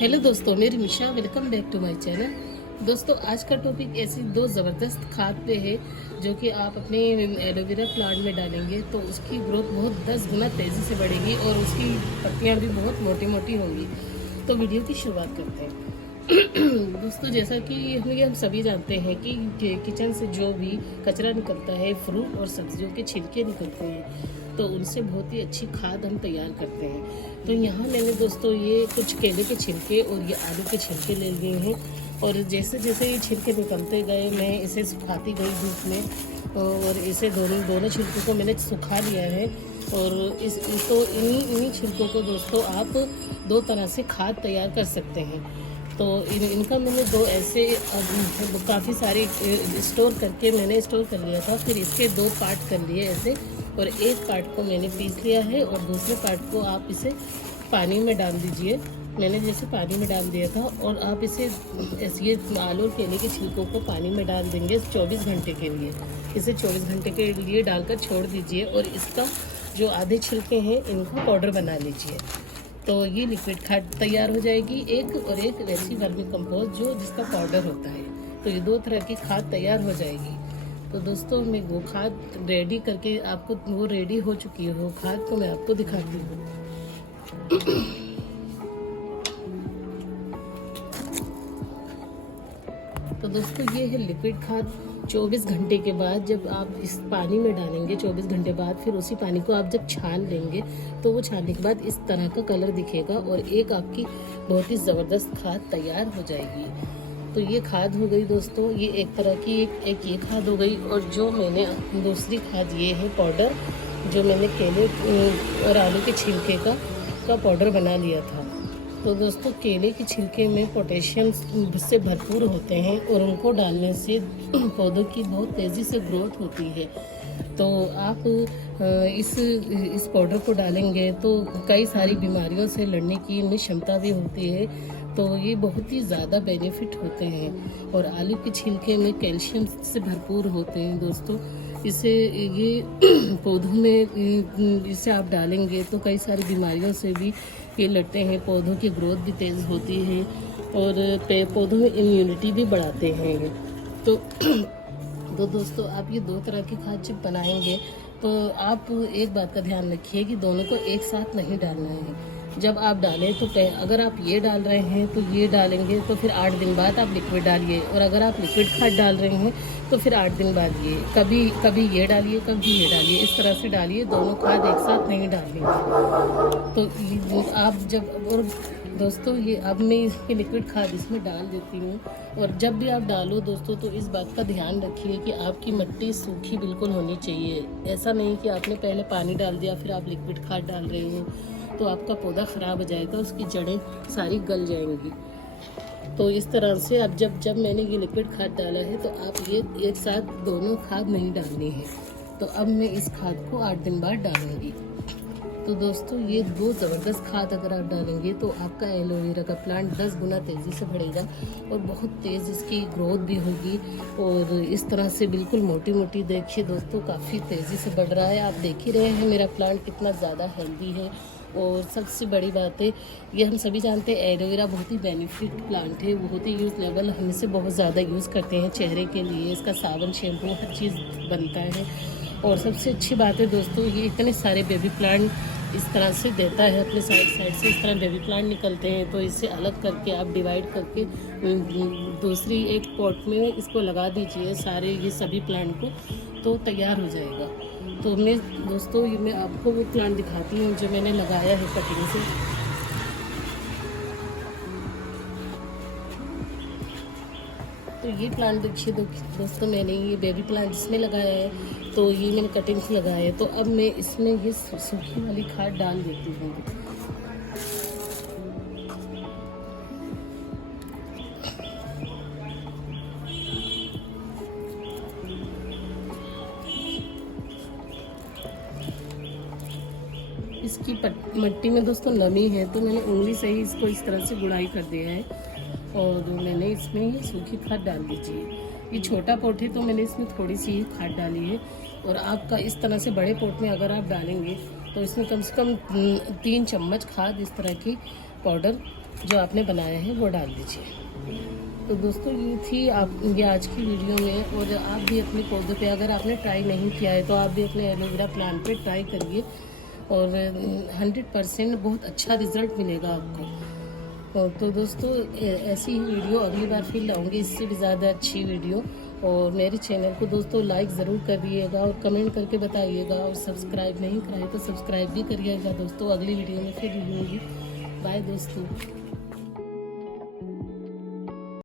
Hello दोस्तों, मेरी Nisha, welcome back to my channel. दोस्तों, आज का टॉपिक ऐसी दो ज़बरदस्त खाद पे है जो कि आप अपने एलोवेरा प्लांट में डालेंगे तो उसकी ग्रोथ बहुत 10 गुना तेज़ी से बढ़ेगी और उसकी पत्तियां भी बहुत मोटी मोटी होंगी। तो वीडियो की शुरुआत करते हैं। दोस्तों, जैसा कि हम सभी जानते हैं कि किचन से जो भी कचरा निकलता है, फ्रूट और सब्जियों के छिलके निकलते हैं, तो उनसे बहुत ही अच्छी खाद हम तैयार करते हैं। तो यहाँ मैंने दोस्तों ये कुछ केले के छिलके और ये आलू के छिलके ले लिए हैं और जैसे जैसे ये छिलके निकलते गए मैं इसे सुखाती गई धूप में और इसे दोनों छिलकों को मैंने सुखा लिया है। और इन्हीं छिलकों को दोस्तों आप दो तरह से खाद तैयार कर सकते हैं। तो इनका मैंने दो ऐसे काफ़ी सारे स्टोर कर लिया था। फिर इसके दो पार्ट कर लिए ऐसे, और एक पार्ट को मैंने पीस लिया है और दूसरे पार्ट को आप इसे पानी में डाल दीजिए। मैंने जैसे पानी में डाल दिया था और आप इसे ये आलू और केले के छिलकों को पानी में डाल देंगे 24 घंटे के लिए। इसे 24 घंटे के लिए डालकर छोड़ दीजिए और इसका जो आधे छिलके हैं इनको पाउडर बना लीजिए। तो ये लिक्विड खाद तैयार हो जाएगी, एक और एक वैसी वर्मी कंपोस्ट जिसका पाउडर होता है। तो ये दो तरह की खाद तैयार हो जाएगी। तो दोस्तों, मैं वो खाद रेडी करके आपको, वो रेडी हो चुकी है वो खाद, तो मैं आपको दिखाती हूँ। तो दोस्तों, ये है लिक्विड खाद। 24 घंटे के बाद जब आप इस पानी में डालेंगे, 24 घंटे बाद फिर उसी पानी को आप जब छान लेंगे तो वो छानने के बाद इस तरह का कलर दिखेगा और एक आपकी बहुत ही ज़बरदस्त खाद तैयार हो जाएगी। तो ये खाद हो गई दोस्तों, ये एक तरह की एक ये खाद हो गई। और जो मैंने दूसरी खाद ये है पाउडर, जो मैंने केले और आलू के छिलके का पाउडर बना लिया था। तो दोस्तों, केले के छिलके में पोटेशियम से भरपूर होते हैं और उनको डालने से पौधों की बहुत तेज़ी से ग्रोथ होती है। तो आप इस पाउडर को डालेंगे तो कई सारी बीमारियों से लड़ने की इनमें क्षमता भी होती है। तो ये बहुत ही ज़्यादा बेनिफिट होते हैं। और आलू के छिलके में कैल्शियम से भरपूर होते हैं दोस्तों। इसे ये पौधों में इसे आप डालेंगे तो कई सारी बीमारियों से भी ये लड़ते हैं। पौधों की ग्रोथ भी तेज़ होती है और पौधों में इम्यूनिटी भी बढ़ाते हैं। तो दोस्तों, आप ये दो तरह की खाद जब बनाएंगे तो आप एक बात का ध्यान रखिए कि दोनों को एक साथ नहीं डालना है। जब आप डालें तो अगर आप ये डाल रहे हैं तो ये डालेंगे तो फिर 8 दिन बाद आप लिक्विड डालिए, और अगर आप लिक्विड खाद डाल रहे हैं तो फिर 8 दिन बाद ये, कभी ये डालिए कभी ये डालिए, इस तरह से डालिए। दोनों खाद एक साथ नहीं डालनी। तो आप जब, और दोस्तों ये अब मैं इसकी लिक्विड खाद इसमें डाल देती हूँ। और जब भी आप डालो दोस्तों तो इस बात का ध्यान रखिए कि आपकी मिट्टी सूखी बिल्कुल होनी चाहिए। ऐसा नहीं कि आपने पहले पानी डाल दिया फिर आप लिक्विड खाद डाल रहे हो तो आपका पौधा ख़राब हो जाएगा, उसकी जड़ें सारी गल जाएंगी। तो इस तरह से अब जब मैंने ये लिक्विड खाद डाला है तो आप ये एक साथ दोनों खाद नहीं डालनी है। तो अब मैं इस खाद को 8 दिन बाद डालूंगी। तो दोस्तों, ये दो ज़बरदस्त खाद अगर आप डालेंगे तो आपका एलोवेरा का प्लांट 10 गुना तेज़ी से बढ़ेगा और बहुत तेज़ इसकी ग्रोथ भी होगी। और इस तरह से बिल्कुल मोटी मोटी, देखिए दोस्तों, काफ़ी तेज़ी से बढ़ रहा है। आप देख ही रहे हैं मेरा प्लांट कितना ज़्यादा हेल्दी है। और सबसे बड़ी बात है, ये हम सभी जानते हैं एलोवेरा बहुत ही बेनिफिट प्लांट है, बहुत ही यूज लेवल, हम इसे बहुत ज़्यादा यूज़ करते हैं चेहरे के लिए। इसका साबुन, शैम्पू, हर चीज़ बनता है। और सबसे अच्छी बात है दोस्तों, ये इतने सारे बेबी प्लांट इस तरह से देता है, अपने साइड से इस तरह बेबी प्लांट निकलते हैं। तो इसे अलग करके आप डिवाइड करके दूसरी एक पॉट में इसको लगा दीजिए, सारे ये सभी प्लांट को, तो तैयार हो जाएगा। तो मैं दोस्तों, ये मैं आपको वो प्लांट दिखाती हूँ जो मैंने लगाया है कटिंग से। तो ये प्लांट देखिए दोस्तों, मैंने ये बेबी प्लांट इसमें लगाया है, तो ये मैंने कटिंग से लगाया है। तो अब मैं इसमें ये सूखी वाली खाद डाल देती हूँ। इसकी मिट्टी में दोस्तों नमी है, तो मैंने उंगली से ही इसको इस तरह से गुड़ाई कर दिया है और मैंने इसमें ये सूखी खाद डाल दीजिए। ये छोटा पॉट है तो मैंने इसमें थोड़ी सी ही खाद डाली है। और आपका इस तरह से बड़े पॉट में अगर आप डालेंगे तो इसमें कम से कम 3 चम्मच खाद इस तरह की पाउडर जो आपने बनाया है वो डाल दीजिए। तो दोस्तों ये थी ये आज की वीडियो में। और आप भी अपने पौधों पे, अगर आपने ट्राई नहीं किया है तो आप भी अपने एलोवेरा प्लांट पे ट्राई करिए और 100% बहुत अच्छा रिजल्ट मिलेगा आपको। तो दोस्तों ऐसी ही वीडियो अगली बार फिर लाऊंगी, इससे भी ज़्यादा अच्छी वीडियो। और मेरे चैनल को दोस्तों लाइक ज़रूर करिएगा और कमेंट करके बताइएगा, और सब्सक्राइब नहीं कराए तो सब्सक्राइब भी करिएगा दोस्तों। अगली वीडियो में फिर मिलूंगी। बाय दोस्तों।